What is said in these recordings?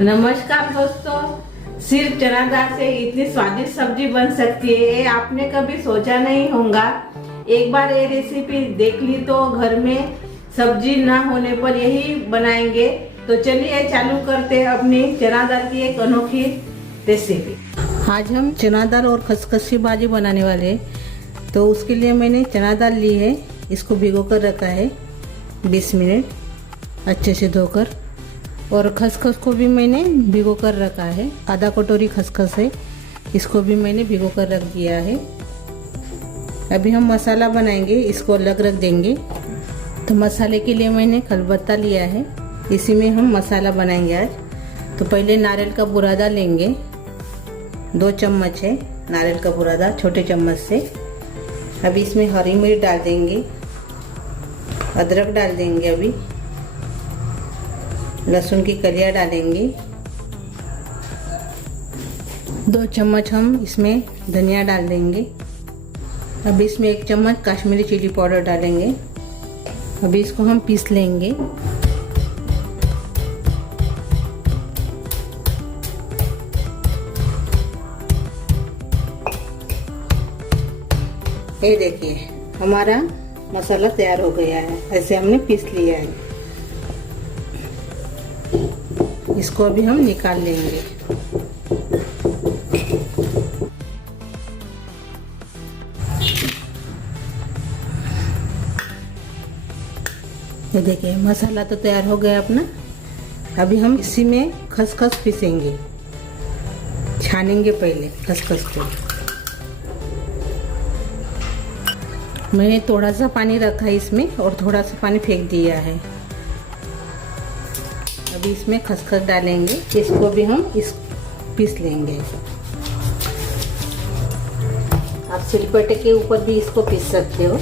नमस्कार दोस्तों, सिर्फ चना दाल से इतनी स्वादिष्ट सब्जी बन सकती है ये आपने कभी सोचा नहीं होगा। एक बार ये रेसिपी देख ली तो घर में सब्जी ना होने पर यही बनाएंगे। तो चलिए चालू करते हैं अपनी चना दाल की एक अनोखी रेसिपी। आज हम चना दाल और खसखस की भाजी बनाने वाले हैं। तो उसके लिए मैंने चना दाल ली है, इसको भिगो कर रखा है 20 मिनट अच्छे से धोकर। और खसखस को भी मैंने भिगो कर रखा है, आधा कटोरी खसखस है, इसको भी मैंने भिगो कर रख दिया है। अभी हम मसाला बनाएंगे, इसको अलग रख देंगे। तो मसाले के लिए मैंने खलबत्ता लिया है, इसी में हम मसाला बनाएंगे आज। तो पहले नारियल का बुरादा लेंगे, 2 चम्मच है नारियल का बुरादा छोटे चम्मच से। अभी इसमें हरी मिर्च डाल देंगे, अदरक डाल देंगे, अभी लहसुन की कलियां डालेंगे। 2 चम्मच हम इसमें धनिया डाल देंगे। अभी इसमें 1 चम्मच कश्मीरी चिली पाउडर डालेंगे। अभी इसको हम पीस लेंगे। ये देखिए हमारा मसाला तैयार हो गया है, ऐसे हमने पीस लिया है। इसको अभी हम निकाल लेंगे। ये देखिए मसाला तो तैयार हो गया अपना। अभी हम इसी में खसखस पीसेंगे, छानेंगे पहले खसखस को। मैंने थोड़ा सा पानी रखा है इसमें और थोड़ा सा पानी फेंक दिया है। अभी इसमें खसखस डालेंगे, इसको भी हम पीस लेंगे। आप सिलबट्टे के ऊपर भी इसको पीस सकते हो,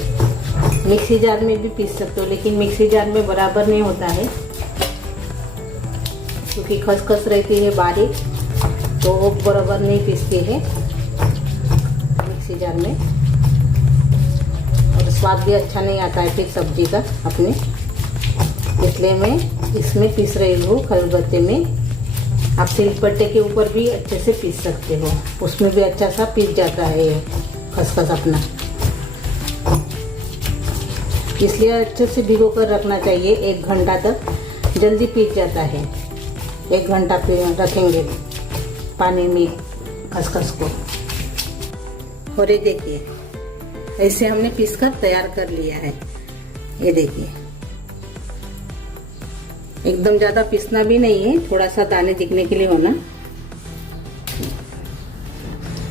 मिक्सी जार में भी पीस सकते हो, लेकिन मिक्सी जार में बराबर नहीं होता है क्योंकि खसखस रहती है बारीक, तो वो बराबर नहीं पीसती है मिक्सी जार में, और स्वाद भी अच्छा नहीं आता है फिर सब्जी का अपने। इसलिए मैं इसमें पीस रही हूँ खलबत्ते में। आप सिलबट्टे के ऊपर भी अच्छे से पीस सकते हो, उसमें भी अच्छा सा पीस जाता है ये खसखस अपना। इसलिए अच्छे से भिगो कर रखना चाहिए, 1 घंटा तक जल्दी पीस जाता है। 1 घंटा रखेंगे पानी में खसखस को। और ये देखिए ऐसे हमने पीस कर तैयार कर लिया है। ये देखिए एकदम ज्यादा पीसना भी नहीं है, थोड़ा सा दाने दिखने के लिए होना।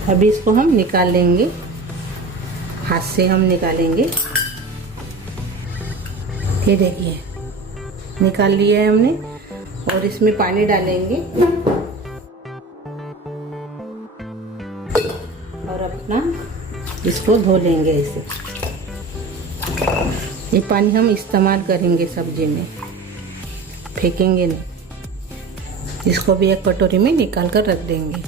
अभी इसको हम निकाल लेंगे, हाथ से हम निकालेंगे। ये देखिए निकाल लिया है हमने, और इसमें पानी डालेंगे और अपना इसको धो लेंगे ऐसे। ये पानी हम इस्तेमाल करेंगे सब्जी में, फेंकेंगे नहीं। इसको भी एक कटोरी में निकाल कर रख देंगे।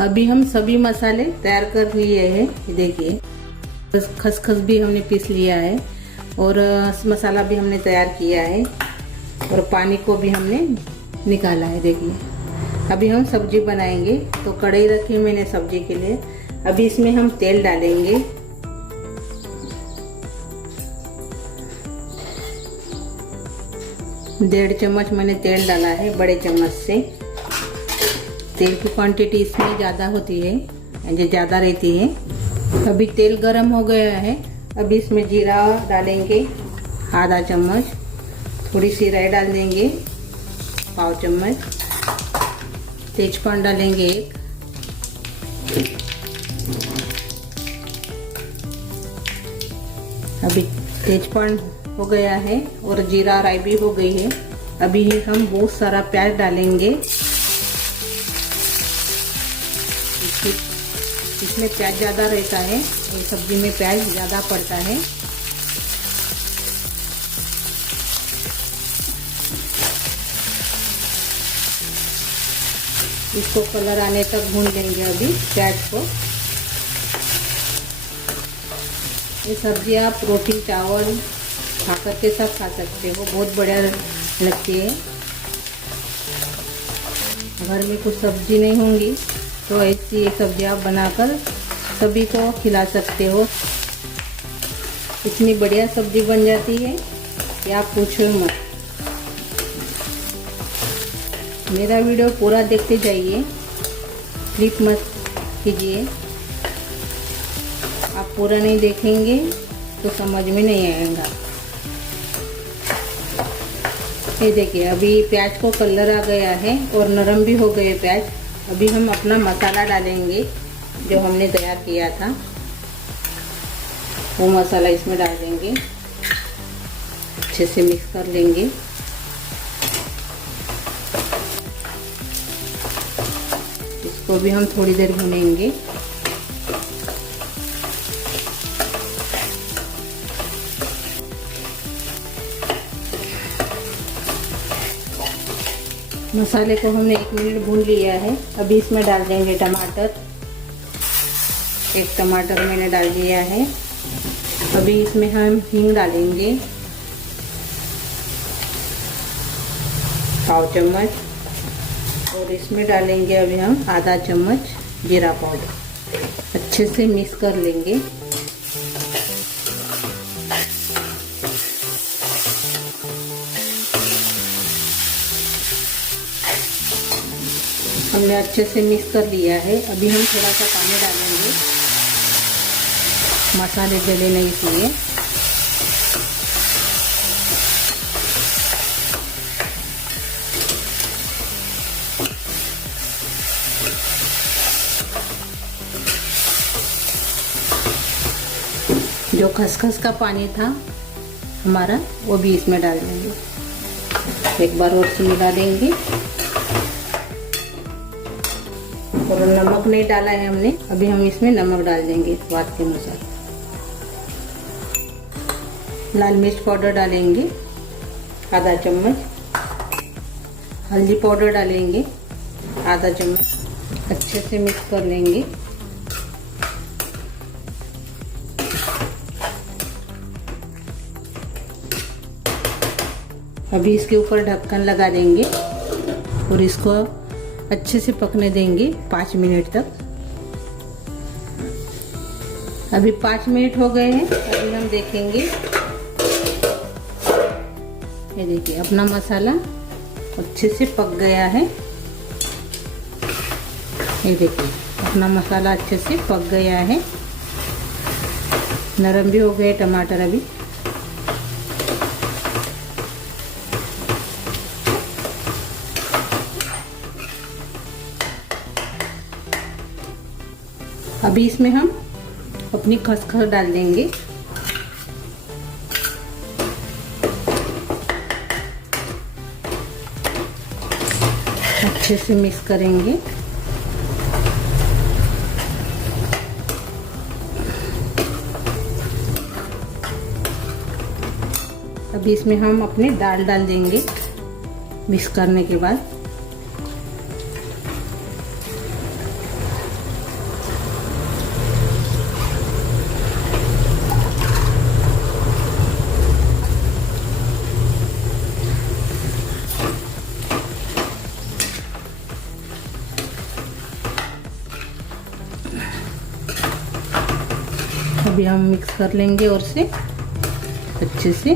अभी हम सभी मसाले तैयार कर लिए हैं। देखिए खसखस भी हमने पीस लिया है और मसाला भी हमने तैयार किया है, और पानी को भी हमने निकाला है। देखिए अभी हम सब्जी बनाएंगे। तो कढ़ाई रखी मैंने सब्जी के लिए। अभी इसमें हम तेल डालेंगे। डेढ़ चम्मच मैंने तेल डाला है, बड़े चम्मच से। तेल की क्वांटिटी इसमें ज़्यादा होती है, ये ज़्यादा रहती है। अभी तेल गरम हो गया है। अभी इसमें जीरा डालेंगे आधा चम्मच, थोड़ी सी राई डाल देंगे पाव चम्मच, तेजपान डालेंगे 1। अभी तेजपान हो गया है और जीरा राई भी हो गई है। अभी हम बहुत सारा प्याज डालेंगे। इसमें प्याज ज़्यादा रहता है, ये सब्जी में प्याज ज़्यादा पड़ता है। इसको कलर आने तक भून लेंगे अभी प्याज को। ये सब्जी आप रोटी चावल खा करके सब खा सकते हो, बहुत बढ़िया लगती है। घर में कुछ सब्जी नहीं होंगी तो ऐसी ये सब्जी आप बनाकर सभी को खिला सकते हो। इतनी बढ़िया सब्जी बन जाती है कि आप पूछो मत। मेरा वीडियो पूरा देखते जाइए, स्किप मत कीजिए। आप पूरा नहीं देखेंगे तो समझ में नहीं आएगा। ये देखिए अभी प्याज को कलर आ गया है और नरम भी हो गए प्याज। अभी हम अपना मसाला डालेंगे जो हमने तैयार किया था, वो मसाला इसमें डाल देंगे। अच्छे से मिक्स कर लेंगे। इसको भी हम थोड़ी देर भूनेंगे। मसाले को हमने 1 मिनट भून लिया है। अभी इसमें डाल देंगे टमाटर। 1 टमाटर मैंने डाल दिया है। अभी इसमें हम हींग डालेंगे, पाव चम्मच, और इसमें डालेंगे अभी हम आधा चम्मच जीरा पाउडर। अच्छे से मिक्स कर लेंगे। हमने अच्छे से मिक्स कर लिया है। अभी हम थोड़ा सा पानी डालेंगे, मसाले जले नहीं इसलिए। जो खसखस का पानी था हमारा वो भी इसमें डाल देंगे। एक बार और से मिला देंगे। और नमक नहीं डाला है हमने, अभी हम इसमें नमक डाल देंगे स्वाद के अनुसार। लाल मिर्च पाउडर डालेंगे आधा चम्मच। हल्दी पाउडर डालेंगे आधा चम्मच। अच्छे से मिक्स कर लेंगे। अभी इसके ऊपर ढक्कन लगा देंगे और इसको अच्छे से पकने देंगे 5 मिनट तक। अभी 5 मिनट हो गए हैं। अभी हम देखेंगे। ये देखिए अपना मसाला अच्छे से पक गया है। ये देखिए अपना मसाला अच्छे से पक गया है। नरम भी हो गए टमाटर। अभी इसमें हम अपनी खसखस डाल देंगे। अच्छे से मिक्स करेंगे। अभी इसमें हम अपने दाल डाल देंगे मिक्स करने के बाद। अभी हम मिक्स कर लेंगे और से अच्छे से।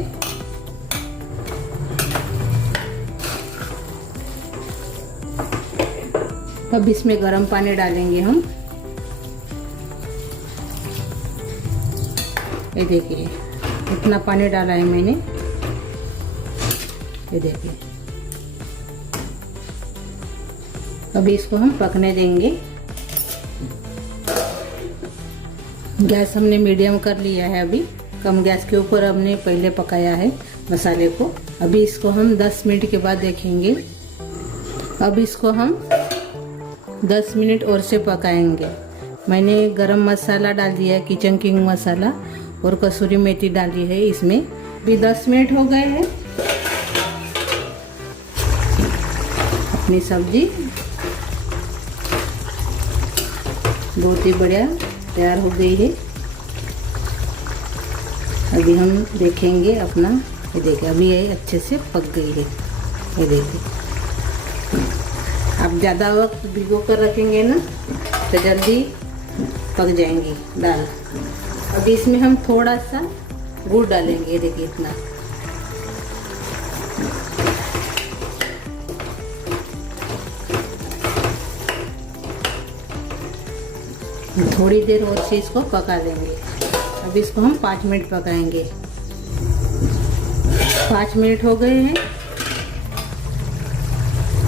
अब इसमें गर्म पानी डालेंगे हम। ये देखिए इतना पानी डाला है मैंने। ये देखिए अभी इसको हम पकने देंगे। गैस हमने मीडियम कर लिया है। अभी कम गैस के ऊपर हमने पहले पकाया है मसाले को। अभी इसको हम 10 मिनट के बाद देखेंगे। अब इसको हम 10 मिनट और से पकाएंगे। मैंने गरम मसाला डाल दिया है, किचन किंग मसाला, और कसूरी मेथी डाली है इसमें। अभी 10 मिनट हो गए हैं। अपनी सब्जी बहुत ही बढ़िया तैयार हो गई है। अभी हम देखेंगे अपना। ये देखिए अभी ये अच्छे से पक गई है। ये देखिए आप ज़्यादा वक्त भिगो कर रखेंगे ना तो जल्दी पक जाएंगी दाल। अब इसमें हम थोड़ा सा गुड़ डालेंगे, देखिए इतना। थोड़ी देर और से इसको पका देंगे। अब इसको हम 5 मिनट पकाएंगे। 5 मिनट हो गए हैं।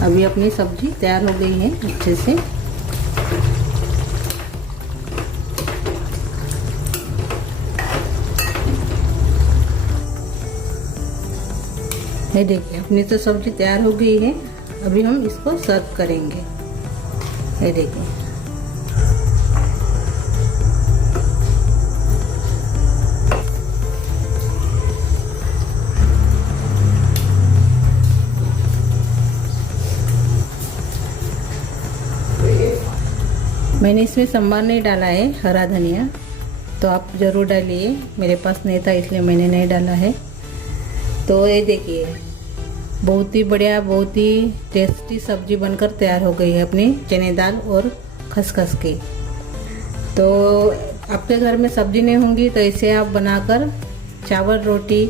अभी अपनी सब्जी तैयार हो गई है अच्छे से। ये देखिए अपनी तो सब्जी तैयार हो गई है। अभी हम इसको सर्व करेंगे। ये देखिए मैंने इसमें संबार नहीं डाला है, हरा धनिया, तो आप ज़रूर डालिए। मेरे पास नहीं था इसलिए मैंने नहीं डाला है। तो ये देखिए बहुत ही बढ़िया, बहुत ही टेस्टी सब्जी बनकर तैयार हो गई है अपनी चने दाल और खसखस की। तो आपके घर में सब्जी नहीं होंगी तो इसे आप बनाकर चावल रोटी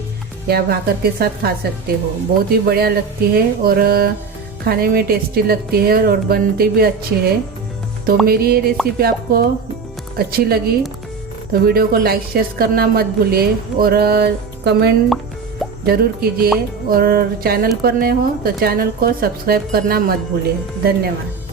या भाकर के साथ खा सकते हो। बहुत ही बढ़िया लगती है और खाने में टेस्टी लगती है और बनती भी अच्छी है। तो मेरी ये रेसिपी आपको अच्छी लगी तो वीडियो को लाइक शेयर करना मत भूलिए और कमेंट ज़रूर कीजिए। और चैनल पर नए हो तो चैनल को सब्सक्राइब करना मत भूलिए। धन्यवाद।